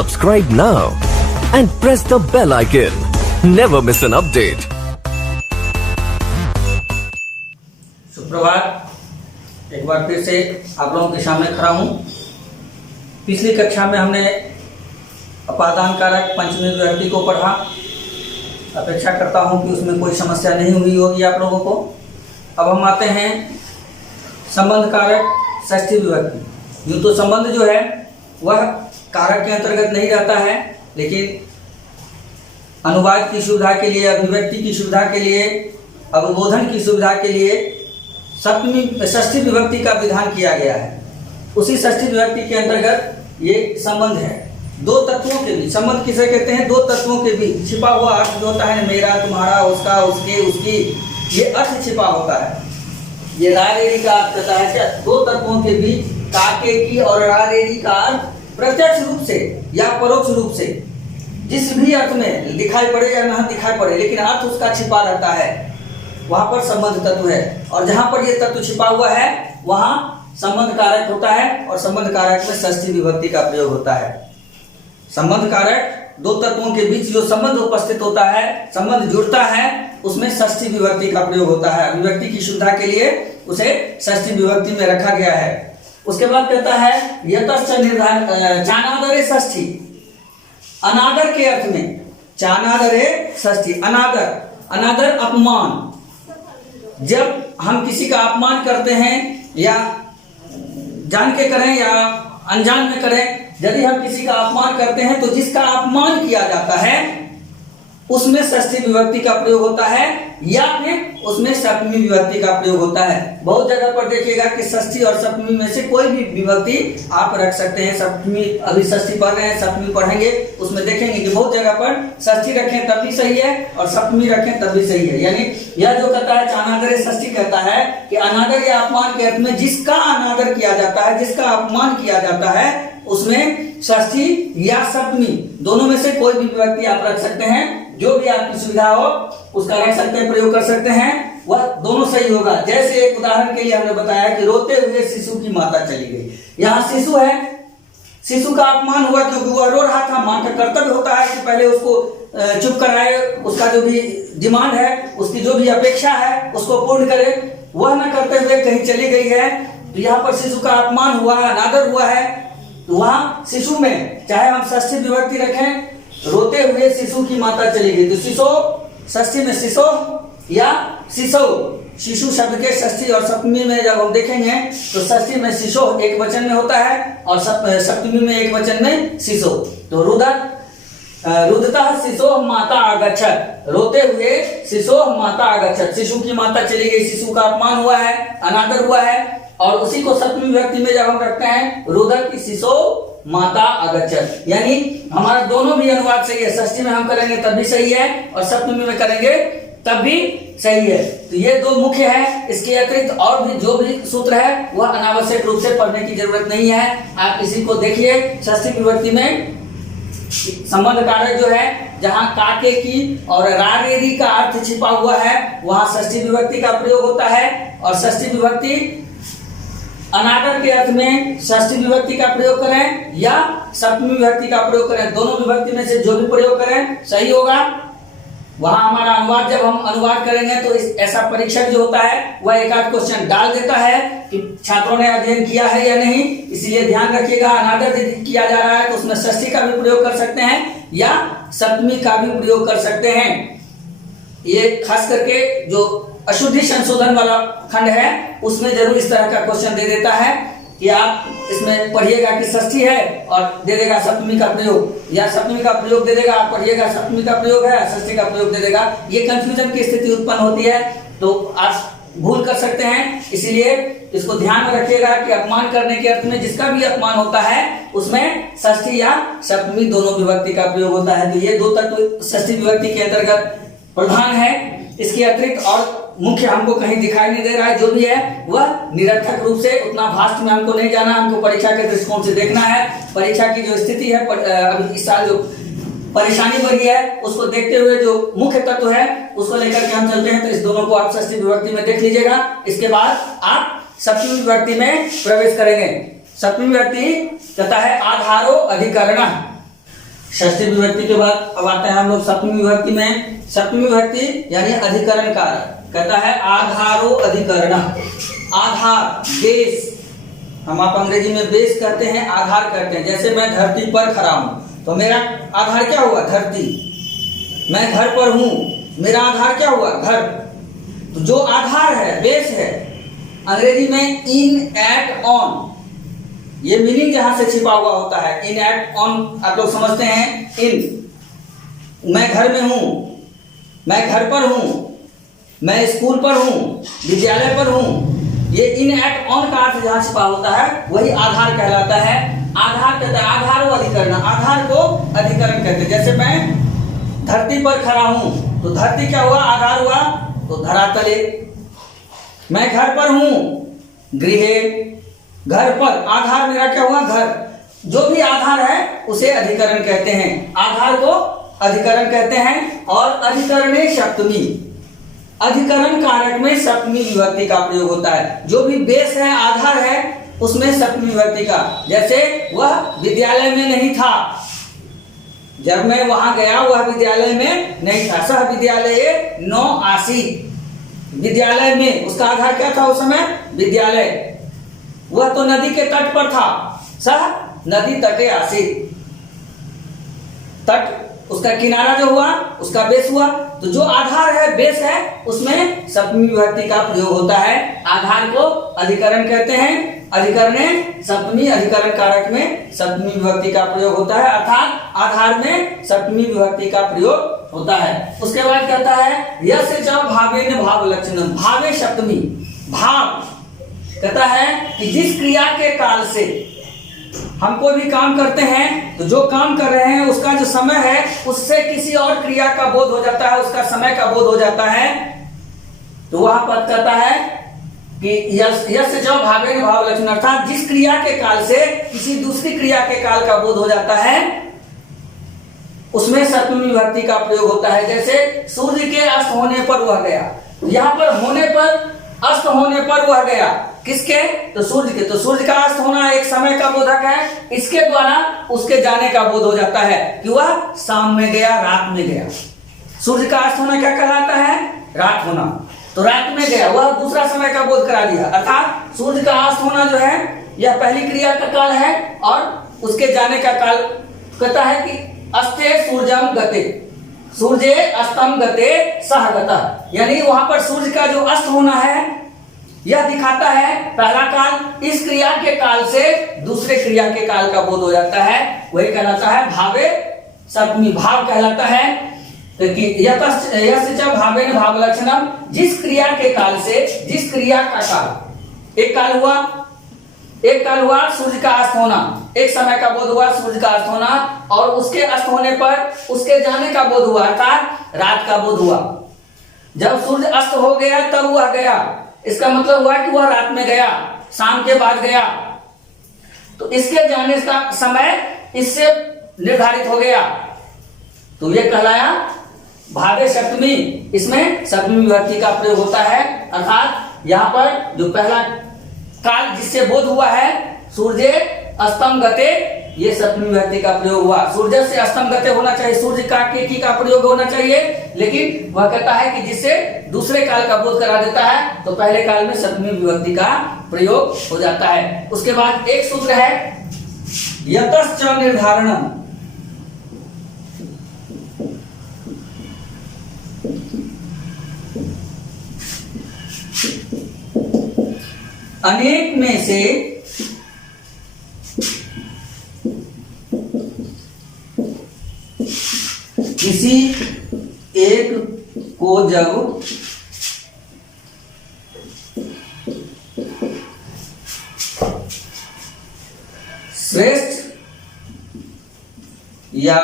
Subscribe now and press the bell icon. Never miss an update. सुप्रभात। एक बार फिर से आप लोगों के सामने खड़ा हूँ। पिछली कक्षा में हमने अपादान कारक पंचमी विभक्ति को पढ़ा। अपेक्षा करता हूँ कि उसमें कोई समस्या नहीं हुई होगी आप लोगों को। अब हम आते हैं संबंध कारक षष्ठी विभक्ति। यूँ तो संबंध जो है वह कारक के अंतर्गत नहीं रहता है, लेकिन अनुवाद की सुविधा के लिए, अभिव्यक्ति की सुविधा के लिए, अवबोधन की सुविधा के लिए षष्ठी विभक्ति का विधान किया गया है। उसी षष्ठी विभक्ति के अंतर्गत ये संबंध है। दो तत्वों के बीच संबंध किसे कहते हैं? दो तत्वों के बीच छिपा हुआ अर्थ जो होता है, मेरा, तुम्हारा, उसका, उसके, उसकी, ये अर्थ छिपा होता है। ये रारेरी का अर्थ कहता है क्या? दो तत्वों के बीच काके की और रारेरी का अर्थ प्रत्यक्ष रूप से या परोक्ष रूप से जिस भी अर्थ में दिखाई पड़े या न दिखाई पड़े, लेकिन अर्थ उसका छिपा रहता है, वहां पर संबंध तत्व है। और जहां पर ये तत्व छिपा हुआ है वहां संबंध कारक होता है, और संबंध कारक में षष्ठी विभक्ति का प्रयोग होता है। संबंध कारक दो तत्वों के बीच जो संबंध उपस्थित होता है, संबंध जुड़ता है, उसमें षष्ठी विभक्ति का प्रयोग होता है। अभिव्यक्ति की सुविधा के लिए उसे षष्ठी विभक्ति में रखा गया है। उसके बाद कहता है यतश्च निर्धारण चानादरे षष्ठी। अनादर के अर्थ में चानादरे षष्ठी। अनादर, अनादर अपमान। जब हम किसी का अपमान करते हैं, या जान के करें या अनजान में करें, यदि हम किसी का अपमान करते हैं तो जिसका अपमान किया जाता है उसमें षष्ठी विभक्ति का प्रयोग होता है, या फिर उसमें सप्तमी विभक्ति का प्रयोग होता है। बहुत जगह पर देखिएगा कि षष्ठी और सप्तमी में से कोई भी विभक्ति आप रख सकते हैं। सप्तमी, अभी षष्ठी पढ़ रहे हैं, सप्तमी पढ़ेंगे, उसमें देखेंगे कि बहुत जगह पर षष्ठी रखें तब भी सही है और सप्तमी रखें तब भी सही है। यानी यह जो कहता है चानादरे षष्ठी कहता है कि अनादर या अपमान के अर्थ में जिसका अनादर किया जाता है, जिसका अपमान किया जाता है, उसमें षष्ठी या सप्तमी दोनों में से कोई भी विभक्ति आप रख सकते हैं। जो भी आपकी सुविधा हो उसका रख सकते हैं, प्रयोग कर सकते हैं, वह दोनों सही होगा। जैसे एक उदाहरण के लिए हमने बताया कि रोते हुए शिशु की माता चली गई। यहाँ शिशु है, शिशु का अपमान हुआ क्योंकि वह रो रहा था। मां का कर्तव्य होता है कि पहले उसको चुप कराए, उसका जो भी डिमांड है, उसकी जो भी अपेक्षा है उसको पूर्ण करे। वह न करते हुए कहीं चली गई है, तो यहाँ पर शिशु का अपमान हुआ, अनादर हुआ है। तो वहां शिशु में चाहे हम षष्ठी विभक्ति रखें, रोते हुए शिशु की माता चली गई, तो शिशो षष्ठी में शिशो या शिशो। शिशु शब्द के षष्ठी और सप्तमी में जब हम देखेंगे तो षष्ठी में शिशो एक वचन में होता है और सप्तमी में एक वचन में शिशो। तो रुदतः शिशो माता आगच्छत। रोते हुए शिशो माता आगच्छत। शिशु की माता चली गई, शिशु का अपमान हुआ है, अनादर हुआ है, और उसी को सप्तमी विभक्ति में जब हम रखते हैं रुदत की शिशो माता आगच्छत, यानी हमारा दोनों भी अनुवाद सही है। षष्ठी में हम करेंगे तब भी सही है और सप्तमी में करेंगे तब भी सही है। तो ये दो मुख्य है। इसके अतिरिक्त और भी जो भी सूत्र है वह अनावश्यक रूप से पढ़ने की जरूरत नहीं है। आप इसी को देखिए। षष्ठी विभक्ति में संबंध कारक जो है, जहां काके की और रारेरी का अर्थ छिपा हुआ है, वहां षष्ठी विभक्ति का प्रयोग होता है। और षष्ठी विभक्ति अनादर के अर्थ में षष्ठी विभक्ति का प्रयोग करें या सप्तमी विभक्ति का प्रयोग करें, दोनों विभक्ति में से जो भी प्रयोग करें सही होगा। वहां हमारा अनुवाद, जब हम अनुवाद करेंगे तो ऐसा परीक्षक जो होता है वह एक आध क्वेश्चन डाल देता है कि छात्रों ने अध्ययन किया है या नहीं। इसलिए ध्यान रखिएगा, अनादर यदि किया जा रहा है तो उसमें षष्ठी का भी प्रयोग कर सकते हैं या सप्तमी का भी प्रयोग कर सकते हैं। ये खास करके जो अशुद्धि संशोधन वाला खंड है उसमें जरूर इस तरह का क्वेश्चन दे देता है कि आप इसमें पढ़िएगा कि षष्ठी है और दे देगा सप्तमी का प्रयोग, या सप्तमी का प्रयोग दे देगा, आप पढ़िएगा सप्तमी का प्रयोग है, षष्ठी का प्रयोग दे देगा। ये कंफ्यूजन की स्थिति उत्पन्न होती है, तो आप भूल कर सकते हैं। इसीलिए इसको ध्यान में रखिएगा कि अपमान करने के अर्थ में जिसका भी अपमान होता है उसमें षष्ठी या सप्तमी दोनों विभक्ति का प्रयोग होता है। तो ये दो तत्व षष्ठी विभक्ति के अंतर्गत प्रधान है। इसके अतिरिक्त और मुख्य हमको कहीं दिखाई नहीं दे रहा है। जो भी है वह निरर्थक रूप से, उतना भास्ट में हमको नहीं जाना, हमको परीक्षा के दृष्टिकोण से देखना है। परीक्षा की जो स्थिति है, अभी इस साल जो परेशानी बढ़ी है उसको देखते हुए जो मुख्य तत्व है उसको लेकर के हम चलते हैं। तो इस दोनों को आप षष्ठी विभक्ति में देख लीजिएगा। इसके बाद आप सप्तमी विभक्ति में प्रवेश करेंगे। सप्तमी विभक्ति कहता है आधारो अधिकरण। षष्ठी विभक्ति के बाद अब आते हैं हम लोग सप्तमी विभक्ति में। सप्तमी विभक्ति यानी अधिकरण कारक, कहता है आधारो अधिकरण। आधार, बेस, हम आप अंग्रेजी में बेस कहते हैं, आधार कहते हैं। जैसे मैं धरती पर खड़ा हूं तो मेरा आधार क्या हुआ? धरती। मैं घर पर हूं, मेरा आधार क्या हुआ? घर। तो जो आधार है, बेस है, अंग्रेजी में इन, एट, ऑन, ये मीनिंग जहां से छिपा हुआ होता है। इन, एट, ऑन आप लोग समझते हैं। इन, मैं घर में हूं, मैं घर पर हूं, मैं स्कूल पर हूं, विद्यालय पर हूं, ये इन, एट, ऑन का अर्थ जहां छिपा होता है वही आधार कहलाता है। आधार कहता है आधार व अधिकरण, आधार को अधिकरण कहते हैं। जैसे मैं धरती पर खड़ा हूं तो धरती क्या हुआ? आधार हुआ, तो धरातले। मैं घर पर हूं, गृह, घर पर, आधार मेरा क्या हुआ? घर। जो भी आधार है उसे अधिकरण कहते हैं, आधार को अधिकरण कहते हैं। और अधिकरणे सप्तमी, अधिकरण कारक में सप्तमी विभक्ति का प्रयोग होता है। जो भी बेस है, आधार है, उसमें सप्तमी विभक्ति का। जैसे वह विद्यालय में नहीं था, जब मैं वहां गया वह विद्यालय में नहीं था। सह विद्यालय न आसीत्, विद्यालय में, उसका आधार क्या था उस समय? विद्यालय। वह तो नदी के तट पर था, सह नदी तटे आसीत्, तट उसका किनारा जो हुआ उसका बेस हुआ। तो जो आधार है, बेस है, उसमें सप्तमी विभक्ति का प्रयोग होता है। आधार को अधिकरण कहते हैं। अधिकरणे सप्तमी, अधिकरण कारक में सप्तमी विभक्ति का प्रयोग होता है, अर्थात आधार में सप्तमी विभक्ति का प्रयोग होता है। उसके बाद कहता है यस्य च भावेन भाव लक्षणम, भावे सप्तमी। भाव कहता है कि जिस क्रिया के काल से हम कोई भी काम करते हैं तो जो काम कर रहे हैं उसका जो समय है उससे किसी और क्रिया का बोध हो जाता है, उसका समय का बोध हो जाता है। तो वह पद कहता है कि यस्य च भावेन भाव लक्षण, अर्थात जिस क्रिया के काल से किसी दूसरी क्रिया के काल का बोध हो जाता है उसमें सप्तमी विभक्ति का प्रयोग होता है। जैसे सूर्य के अस्त होने पर वह गया, यहाँ पर होने पर, अस्त होने पर वह गया, किसके? तो सूर्य के। तो सूर्य का अस्त होना एक समय का बोधक है, इसके द्वारा उसके जाने का बोध हो जाता है कि वह शाम में गया, रात में गया। सूर्य का अस्त होना क्या कहलाता है? रात होना। तो रात में गया, वह दूसरा समय का बोध करा दिया। अर्थात सूर्य का अस्त होना जो है यह पहली क्रिया का काल है और उसके जाने का काल कहता है कि अस्ते सूर्यम गते, सूर्य अस्तम गते सह गतः, यानी वहां पर सूर्य का जो अस्त होना है यह दिखाता है पहला काल, इस क्रिया के काल से दूसरे क्रिया के काल का बोध हो जाता है, वही कहलाता है भावे सप्तमी। भाव कहलाता है कि यस्य च भावेन भाव लक्षणम, जिस क्रिया के काल से, जिस क्रिया का काल, एक काल हुआ सूर्य का अस्त होना, एक समय का बोध हुआ सूर्य का अस्त होना, और उसके अस्त होने पर उसके जाने का बोध हुआ, अर्थात रात का बोध हुआ। जब सूर्य अस्त हो गया तब वह गया, इसका मतलब हुआ कि वह रात में गया, शाम के बाद गया। तो इसके जाने का समय इससे निर्धारित हो गया, तो यह कहलाया भावे सप्तमी। इसमें सप्तमी विभक्ति का प्रयोग होता है, अर्थात यहाँ पर जो पहला काल जिससे बोध हुआ है सूर्य अस्तम गते, ये सप्तमी विभक्ति का प्रयोग हुआ। सूर्य से अस्तम गते होना चाहिए, सूर्य का की का प्रयोग होना चाहिए, लेकिन वह कहता है कि जिससे दूसरे काल का बोध करा देता है तो पहले काल में सप्तमी विभक्ति का प्रयोग हो जाता है। उसके बाद एक सूत्र है यतश्च निर्धारणम, अनेक में से किसी एक को जब श्रेष्ठ या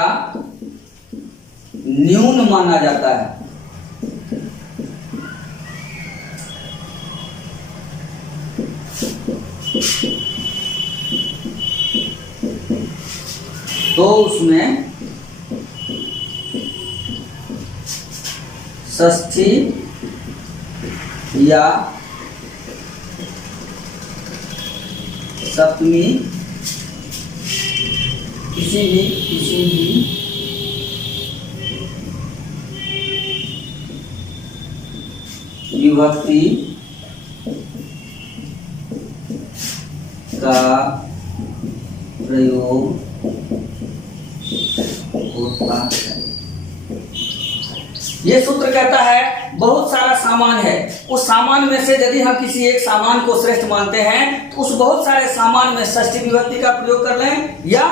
न्यून माना जाता है तो उसमें षष्ठी या सप्तमी किसी भी विभक्ति का प्रयोग होता है। ये सूत्र कहता है बहुत सारा सामान है, उस सामान में से यदि हम किसी एक सामान को श्रेष्ठ मानते हैं तो उस बहुत सारे सामान में षष्ठी विभक्ति का प्रयोग कर लें या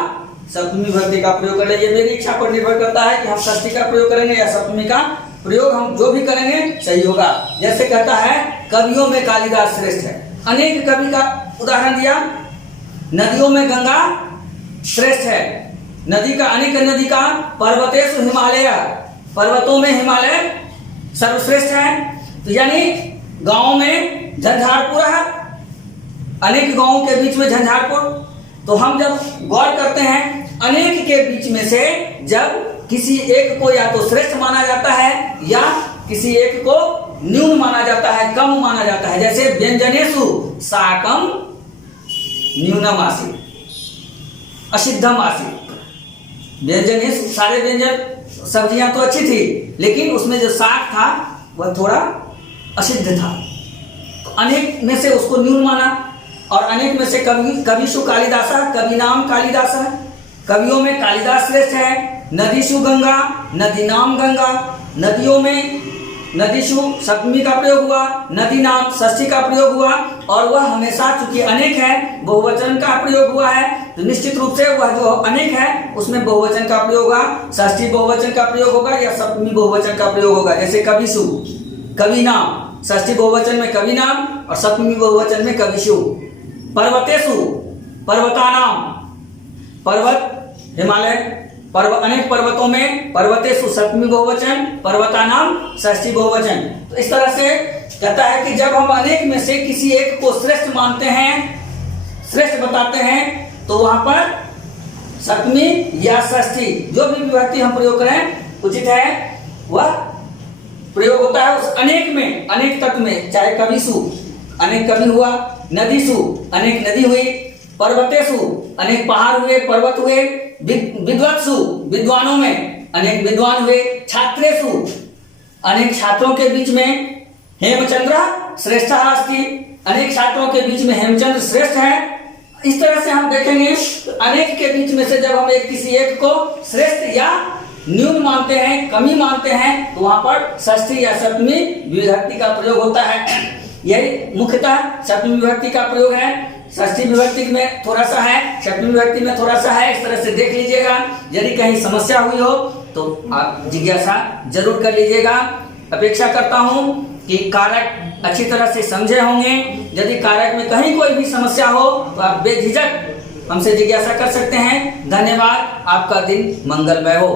सप्तमी विभक्ति का प्रयोग कर लें। ये मेरी इच्छा पर निर्भर करता है कि हम षष्ठी का प्रयोग करेंगे या सप्तमी का प्रयोग, हम जो भी करेंगे सही होगा। जैसे कहता है कवियों में कालिदास श्रेष्ठ है, अनेक कवि का उदाहरण दिया। नदियों में गंगा श्रेष्ठ है, नदी का अनेक नदी का पर्वतेषु हिमालय, पर्वतों में हिमालय सर्वश्रेष्ठ है। तो यानी गांव में झंझारपुर है, अनेक गांवों के बीच में झंझारपुर। तो हम जब गौर करते हैं अनेक के बीच में से जब किसी एक को या तो श्रेष्ठ माना जाता है या किसी एक को न्यून माना जाता है, कम माना जाता है। जैसे व्यंजनेषु साकम न्यूनम आसीत्, असिद्धम आसीत्। व्यंजनेषु सारे व्यंजन सब्जियां तो अच्छी थी, लेकिन उसमें जो साग था वह थोड़ा असिद्ध था। तो अनेक में से उसको न्यून माना। और अनेक में से कविषु कालिदासा, कवि नाम कालिदास है, कवियों में कालिदास श्रेष्ठ है। नदीषु गंगा, नदी नाम गंगा, नदियों में नदीषु सप्तमी का प्रयोग हुआ, नदी नाम षष्ठी का प्रयोग हुआ। और वह हमेशा चूंकि अनेक है बहुवचन का प्रयोग हुआ है, तो निश्चित रूप से वह जो अनेक है उसमें बहुवचन का प्रयोग होगा, षष्ठी बहुवचन का प्रयोग होगा या सप्तमी बहुवचन का प्रयोग होगा। जैसे कविषु कवि नाम, षष्ठी बहुवचन में कवि नाम और सप्तमी बहुवचन में कविषु। पर्वतेषु पर्वतानाम, पर्वत हिमालय, अनेक पर्वतों में पर्वतेषु सप्तमी बहुवचन, पर्वतानाम षष्ठी बहुवचन। तो इस तरह से कहता है कि जब हम अनेक में से किसी एक को श्रेष्ठ मानते हैं, श्रेष्ठ बताते हैं, तो वहां पर सप्तमी या षष्ठी जो भी विभक्ति हम प्रयोग करें उचित है, वह प्रयोग होता है उस अनेक में, अनेक तत्व में। चाहे कविषु अनेक कवि हुआ, नदीषु अनेक नदी हुई, पर्वतेषु अनेक पहाड़ हुए, पर्वत हुए, विद्वत्सु विद्वानों में अनेक विद्वान हुए, छात्रेषु अनेक छात्रों के बीच में हेमचंद्र श्रेष्ठ अस्ति, अनेक छात्रों के बीच में हेमचंद्र श्रेष्ठ है। इस तरह से हम देखेंगे अनेक के बीच में से जब हम किसी एक को श्रेष्ठ या न्यून मानते हैं, कमी मानते हैं, तो वहां पर षष्ठी या सप्तमी विभक्ति का प्रयोग होता है। यही मुख्यतः सप्तमी विभक्ति का प्रयोग है। षष्ठी विभक्ति में थोड़ा सा है, सप्तमी विभक्ति में थोड़ा सा है। इस तरह से देख लीजिएगा, यदि कहीं समस्या हुई हो तो आप जिज्ञासा जरूर कर लीजिएगा। अपेक्षा करता हूं कि कारक अच्छी तरह से समझे होंगे। यदि कारक में कहीं कोई भी समस्या हो तो आप बेझिझक हमसे जिज्ञासा कर सकते हैं। धन्यवाद, आपका दिन मंगलमय हो।